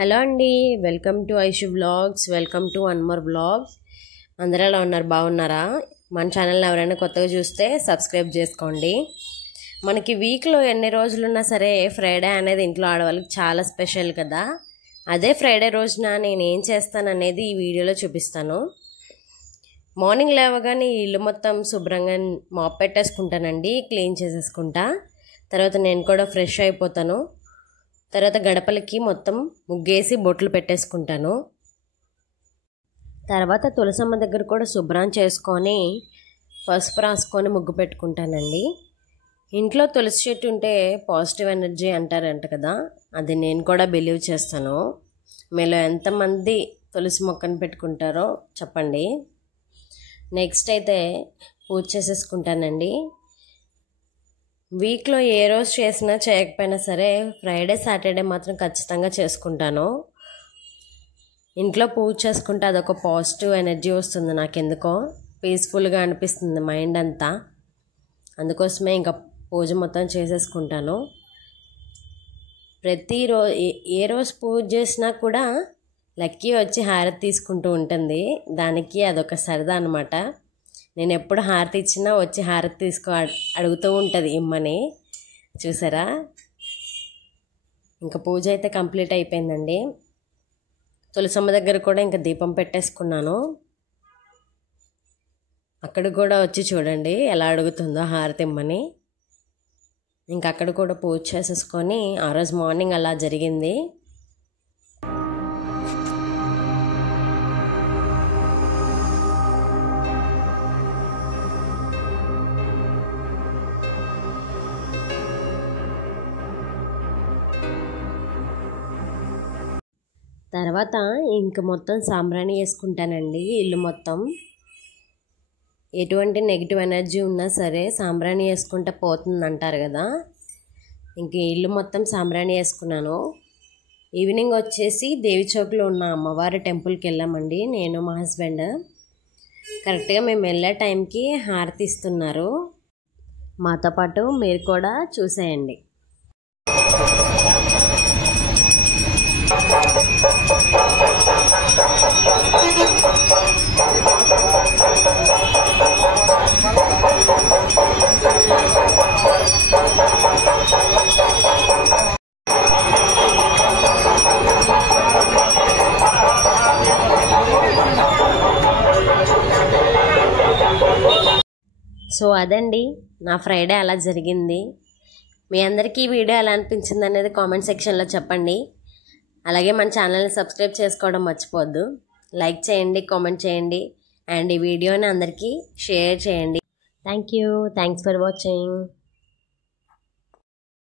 Hello అండి, welcome to Aishu vlogs. Welcome to one more vlogs. అందరూ ఎలా ఉన్నారు? బాగున్నారా? మన ఛానల్ని ఎవరైనా కొత్తగా చూస్తే సబ్స్క్రైబ్ చేసుకోండి. మనకి వీక్లో ఎన్ని రోజులున్నా సరే ఫ్రైడే అనేది ఇంట్లో ఆడవాళ్ళకి చాలా స్పెషల్ కదా. అదే ఫ్రైడే రోజున నేను ఏం చేస్తాననేది ఈ వీడియోలో చూపిస్తాను. మార్నింగ్ లేవగానే ఇల్లు మొత్తం శుభ్రంగా మాప్ పెట్టేసుకుంటానండి, క్లీన్ చేసేసుకుంటా. తర్వాత నేను కూడా ఫ్రెష్ అయిపోతాను. తర్వాత గడపలకి మొత్తం ముగ్గేసి బొట్లు పెట్టేసుకుంటాను. తర్వాత తులసమ్మ దగ్గర కూడా శుభ్రం చేసుకొని పసుపు రాసుకొని ముగ్గు పెట్టుకుంటానండి. ఇంట్లో తులసి చెట్టు ఉంటే పాజిటివ్ ఎనర్జీ అంటారంట కదా, అది నేను కూడా బిలీవ్ చేస్తాను. మీలో ఎంతమంది తులసి మొక్కను పెట్టుకుంటారో చెప్పండి. నెక్స్ట్ అయితే పూజ చేసేసుకుంటానండి. వీక్లో ఏ రోజు చేసినా చేయకపోయినా సరే ఫ్రైడే సాటర్డే మాత్రం ఖచ్చితంగా చేసుకుంటాను. ఇంట్లో పూజ చేసుకుంటే అదొక పాజిటివ్ ఎనర్జీ వస్తుంది, నాకెందుకో పీస్ఫుల్గా అనిపిస్తుంది మైండ్ అంతా. అందుకోసమే ఇంకా పూజ మొత్తం చేసేసుకుంటాను. ప్రతిరోజు ఏ రోజు పూజ చేసినా కూడా లక్కీ వచ్చి హారతి తీసుకుంటూ ఉంటుంది. దానికి అదొక సరదా అనమాట. నేను ఎప్పుడు హారతి ఇచ్చినా వచ్చి హారతి అడుగుతూ ఉంటుంది ఇమ్మని. చూసారా, ఇంకా పూజ అయితే కంప్లీట్ అయిపోయిందండి. తులసమ్మ దగ్గర కూడా ఇంకా దీపం పెట్టేసుకున్నాను. అక్కడ కూడా వచ్చి చూడండి ఎలా అడుగుతుందో హారతి ఇమ్మని. ఇంకా అక్కడ కూడా పూజ చేసేసుకొని ఆ రోజు మార్నింగ్ అలా జరిగింది. తర్వాత ఇంక మొత్తం సాంబ్రాణి వేసుకుంటానండి ఇల్లు మొత్తం. ఎటువంటి నెగిటివ్ ఎనర్జీ ఉన్నా సరే సాంబ్రాణి వేసుకుంటే పోతుంది అంటారు కదా. ఇంక ఇల్లు మొత్తం సాంబ్రాణి వేసుకున్నాను. ఈవినింగ్ వచ్చేసి దేవిచౌక్లో ఉన్న అమ్మవారి టెంపుల్కి వెళ్ళామండి, నేను మా హస్బెండ్. కరెక్ట్గా మేము వెళ్ళే టైంకి హారతి ఇస్తున్నారు. మాతో పాటు మీరు కూడా చూసేయండి. సో అదండి నా ఫ్రైడే అలా జరిగింది. మీ అందరికీ ఈ వీడియో ఎలా అనిపించింది అనేది కామెంట్ సెక్షన్లో చెప్పండి. అలాగే మన ఛానల్ని సబ్స్క్రైబ్ చేసుకోవడం మర్చిపోవద్దు. లైక్ చేయండి, కామెంట్ చేయండి, అండ్ ఈ వీడియోని అందరికీ షేర్ చేయండి. Thanks for watching.